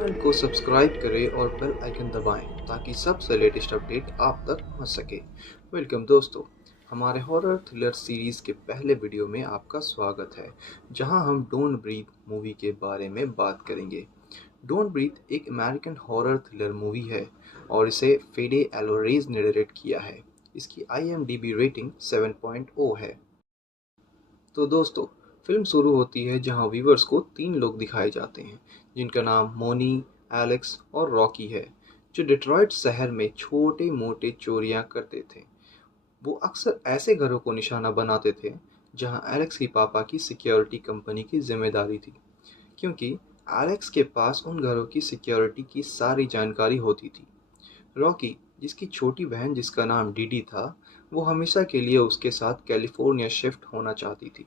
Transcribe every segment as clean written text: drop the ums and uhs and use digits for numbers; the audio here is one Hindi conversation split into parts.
चैनल को सब्सक्राइब करें और बेल आइकन दबाएं ताकि सबसे लेटेस्ट अपडेट आप तक पहुंच सके। वेलकम दोस्तों, हमारे हॉरर थ्रिलर सीरीज़ के पहले वीडियो में आपका स्वागत है, जहां हम डोंट ब्रीथ मूवी के बारे में बात करेंगे। डोंट ब्रीथ एक अमेरिकन हॉरर थ्रिलर मूवी है और इसे फेडे एलोरेज ने डायरेक्ट किया है। इसकी IMDb रेटिंग 7.0 है। तो दोस्तों, फिल्म शुरू होती है जहां व्यूवर्स को 3 लोग दिखाए जाते हैं, जिनका नाम मोनी, एलेक्स और रॉकी है, जो डिट्रॉइट शहर में छोटे मोटे चोरियां करते थे। वो अक्सर ऐसे घरों को निशाना बनाते थे जहां एलेक्स के पापा की सिक्योरिटी कंपनी की जिम्मेदारी थी, क्योंकि एलेक्स के पास उन घरों की सिक्योरिटी की सारी जानकारी होती थी। रॉकी, जिसकी छोटी बहन जिसका नाम डीडी था, वो हमेशा के लिए उसके साथ कैलिफोर्निया शिफ्ट होना चाहती थी।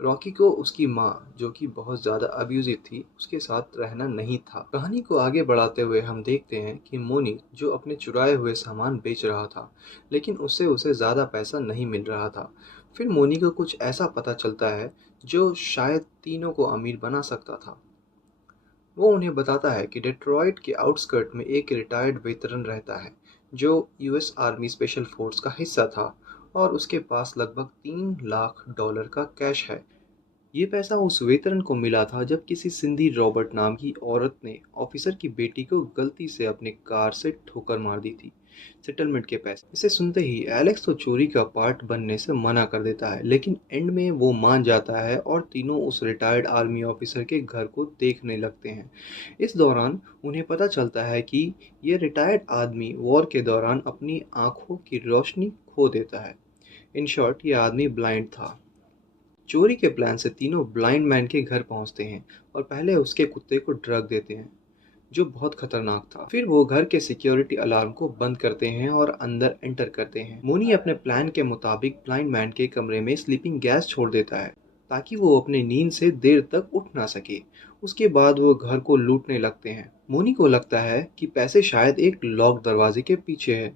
रॉकी को उसकी माँ, जो कि बहुत ज़्यादा अब्यूज़िव थी, उसके साथ रहना नहीं था। कहानी को आगे बढ़ाते हुए हम देखते हैं कि मोनी, जो अपने चुराए हुए सामान बेच रहा था, लेकिन उससे उसे ज़्यादा पैसा नहीं मिल रहा था। फिर मोनी को कुछ ऐसा पता चलता है जो शायद तीनों को अमीर बना सकता था। वो उन्हें बताता है कि डेट्रॉइट के आउटस्कर्ट में एक रिटायर्ड वेतरन रहता है, जो US आर्मी स्पेशल फोर्स का हिस्सा था और उसके पास लगभग $3 लाख का कैश है। ये पैसा उस वेतरन को मिला था जब किसी सिंधी रॉबर्ट नाम की औरत ने ऑफिसर की बेटी को गलती से अपनी कार से ठोकर मार दी थी, सेटलमेंट के पैसे। इसे सुनते ही एलेक्स तो चोरी का पार्ट बनने से मना कर देता है, लेकिन एंड में वो मान जाता है और तीनों उस रिटायर्ड आर्मी ऑफिसर के घर को देखने लगते हैं। इस दौरान उन्हें पता चलता है कि ये रिटायर्ड आदमी वॉर के दौरान अपनी आंखों की रोशनी खो देता है। इन शॉर्ट, ये आदमी ब्लाइंड था। चोरी के प्लान से तीनों ब्लाइंड मैन के घर पहुंचते हैं और पहले उसके कुत्ते को ड्रग देते हैं, जो बहुत खतरनाक था। फिर वो घर के सिक्योरिटी अलार्म को बंद करते हैं और अंदर एंटर करते हैं। मोनी अपने प्लान के मुताबिक ब्लाइंड मैन के कमरे में स्लीपिंग गैस छोड़ देता है ताकि वो अपनी नींद से देर तक उठ ना सके। उसके बाद वो घर को लूटने लगते हैं। मोनी को लगता है कि पैसे शायद एक लॉक दरवाजे के पीछे है,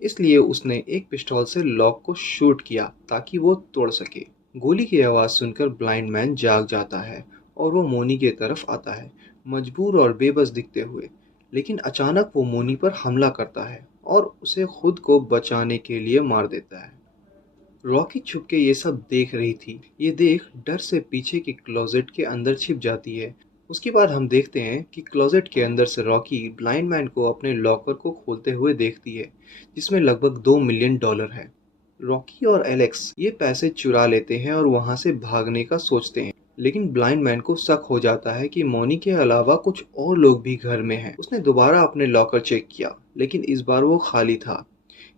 इसलिए उसने एक पिस्टल से लॉक को शूट किया ताकि वो तोड़ सके। गोली की आवाज़ सुनकर ब्लाइंड मैन जाग जाता है और वो मोनी की तरफ आता है, मजबूर और बेबस दिखते हुए। लेकिन अचानक वो मोनी पर हमला करता है और उसे खुद को बचाने के लिए मार देता है। रॉकी छुपके ये सब देख रही थी। ये देख डर से पीछे के क्लोजेट के अंदर छिप जाती है। उसके बाद हम देखते हैं कि क्लोजेट के अंदर से रॉकी ब्लाइंड मैन को अपने लॉकर को खोलते हुए देखती है, जिसमें लगभग $2 मिलियन है। रॉकी और एलेक्स ये पैसे चुरा लेते हैं और वहां से भागने का सोचते हैं, लेकिन ब्लाइंड मैन को शक हो जाता है कि मोनी के अलावा कुछ और लोग भी घर में हैं। उसने दोबारा अपने लॉकर चेक किया, लेकिन इस बार वो खाली था।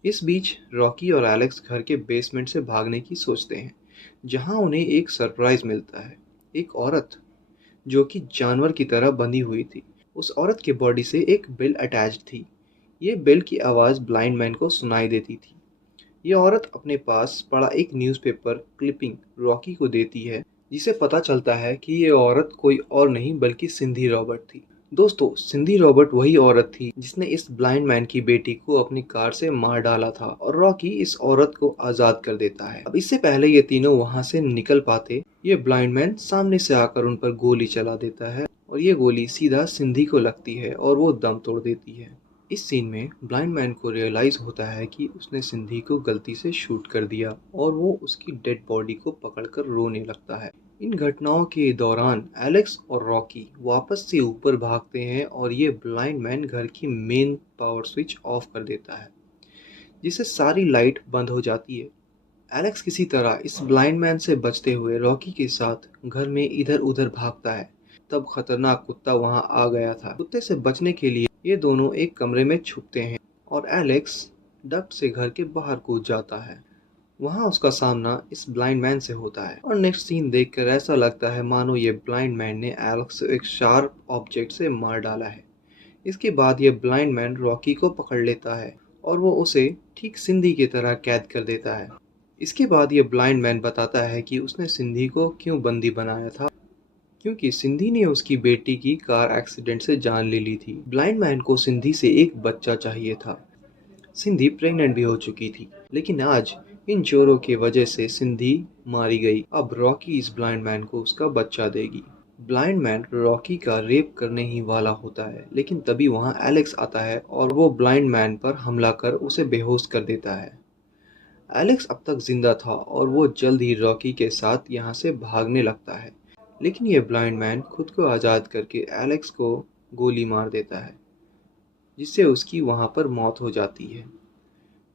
इस बीच रॉकी और एलेक्स घर के बेसमेंट से भागने की सोचते हैं, जहां उन्हें एक सरप्राइज मिलता है। एक औरत, जो कि जानवर की तरह बंधी हुई थी। उस औरत की बॉडी से एक बेल अटैच्ड थी। ये बेल की आवाज़ ब्लाइंड मैन को सुनाई देती थी। ये औरत अपने पास पड़ा एक न्यूज़पेपर क्लिपिंग रॉकी को देती है, जिसे पता चलता है कि ये औरत कोई और नहीं बल्कि सिंधी रॉबर्ट थी। दोस्तों, सिंधी रॉबर्ट वही औरत थी जिसने इस ब्लाइंड मैन की बेटी को अपनी कार से मार डाला था, और रॉकी इस औरत को आज़ाद कर देता है। अब इससे पहले ये तीनों वहां से निकल पाते, ये ब्लाइंड मैन सामने से आकर उन पर गोली चला देता है और ये गोली सीधा सिंधी को लगती है और वो दम तोड़ देती है। इस सीन में ब्लाइंड मैन को रियलाइज होता है कि उसने सिंधी को गलती से शूट कर दिया और वो उसकी डेड बॉडी को पकड़कर रोने लगता है। इन घटनाओं के दौरान एलेक्स और रॉकी वापस से ऊपर भागते हैं और ये ब्लाइंड मैन घर की मेन पावर स्विच ऑफ कर देता है, जिससे सारी लाइट बंद हो जाती है। एलेक्स किसी तरह इस ब्लाइंड मैन से बचते हुए रॉकी के साथ घर में इधर उधर भागता है। तब खतरनाक कुत्ता वहां आ गया था। कुत्ते से बचने के लिए ये दोनों एक कमरे में छुपते हैं और एलेक्स डक्ट से घर के बाहर कूद जाता है। वहां उसका सामना इस ब्लाइंड मैन से होता है और नेक्स्ट सीन देखकर ऐसा लगता है मानो ये ब्लाइंड मैन ने एलेक्स को एक शार्प ऑब्जेक्ट से मार डाला है। इसके बाद ये ब्लाइंड मैन रॉकी को पकड़ लेता है और वो उसे ठीक सिंधी की तरह कैद कर देता है। इसके बाद ये ब्लाइंड मैन बताता है कि उसने सिंधी को क्यों बंदी बनाया था, क्योंकि सिंधी ने उसकी बेटी की कार एक्सीडेंट से जान ले ली थी। ब्लाइंड मैन को सिंधी से एक बच्चा चाहिए था। सिंधी प्रेग्नेंट भी हो चुकी थी, लेकिन आज इन चोरों की वजह से सिंधी मारी गई। अब रॉकी इस ब्लाइंड मैन को उसका बच्चा देगी। ब्लाइंड मैन रॉकी का रेप करने ही वाला होता है, लेकिन तभी वहाँ एलेक्स आता है और वो ब्लाइंड मैन पर हमला कर उसे बेहोश कर देता है। एलेक्स अब तक जिंदा था और वो जल्द ही रॉकी के साथ यहाँ से भागने लगता है, लेकिन ये ब्लाइंड मैन खुद को आज़ाद करके एलेक्स को गोली मार देता है, जिससे उसकी वहाँ पर मौत हो जाती है।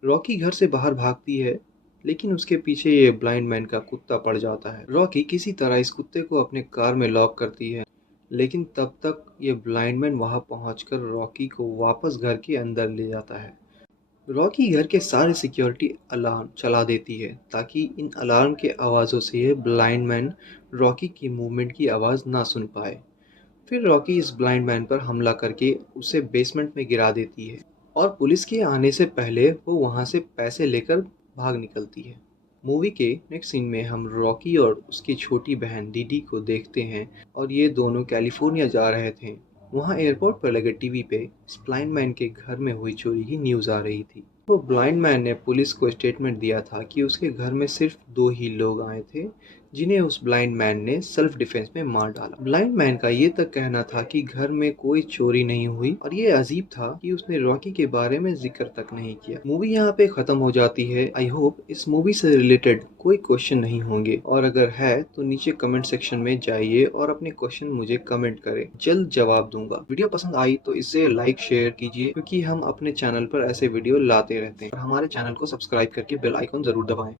रॉकी घर से बाहर भागती है, लेकिन उसके पीछे ये ब्लाइंड मैन का कुत्ता पड़ जाता है। रॉकी किसी तरह इस कुत्ते को अपने कार में लॉक करती है, लेकिन तब तक ये ब्लाइंड मैन वहां पहुंचकर रॉकी को वापस घर के अंदर ले जाता है। रॉकी घर के सारे सिक्योरिटी अलार्म चला देती है ताकि इन अलार्म के आवाज़ों से ये ब्लाइंड मैन रॉकी की मूवमेंट की आवाज़ ना सुन पाए। फिर रॉकी इस ब्लाइंड मैन पर हमला करके उसे बेसमेंट में गिरा देती है और पुलिस के आने से पहले वो वहां से पैसे लेकर भाग निकलती है। मूवी के नेक्स्ट सीन में हम रॉकी और उसकी छोटी बहन डीडी को देखते हैं और ये दोनों कैलिफोर्निया जा रहे थे। वहाँ एयरपोर्ट पर लगे टीवी पे इस ब्लाइंड मैन के घर में हुई चोरी की न्यूज़ आ रही थी। वो ब्लाइंड मैन ने पुलिस को स्टेटमेंट दिया था कि उसके घर में सिर्फ 2 ही लोग आए थे, जिन्हें उस ब्लाइंड मैन ने सेल्फ डिफेंस में मार डाला। ब्लाइंड मैन का ये तक कहना था कि घर में कोई चोरी नहीं हुई और ये अजीब था कि उसने रॉकी के बारे में जिक्र तक नहीं किया। मूवी यहाँ पे खत्म हो जाती है। आई होप इस मूवी से रिलेटेड कोई क्वेश्चन नहीं होंगे, और अगर है तो नीचे कमेंट सेक्शन में जाइए और अपने क्वेश्चन मुझे कमेंट करें, जल्द जवाब दूंगा। वीडियो पसंद आई तो इसे लाइक शेयर कीजिए, क्योंकि हम अपने चैनल पर ऐसे वीडियो लाते रहते हैं। और हमारे चैनल को सब्सक्राइब करके बेल आइकन जरूर दबाएं।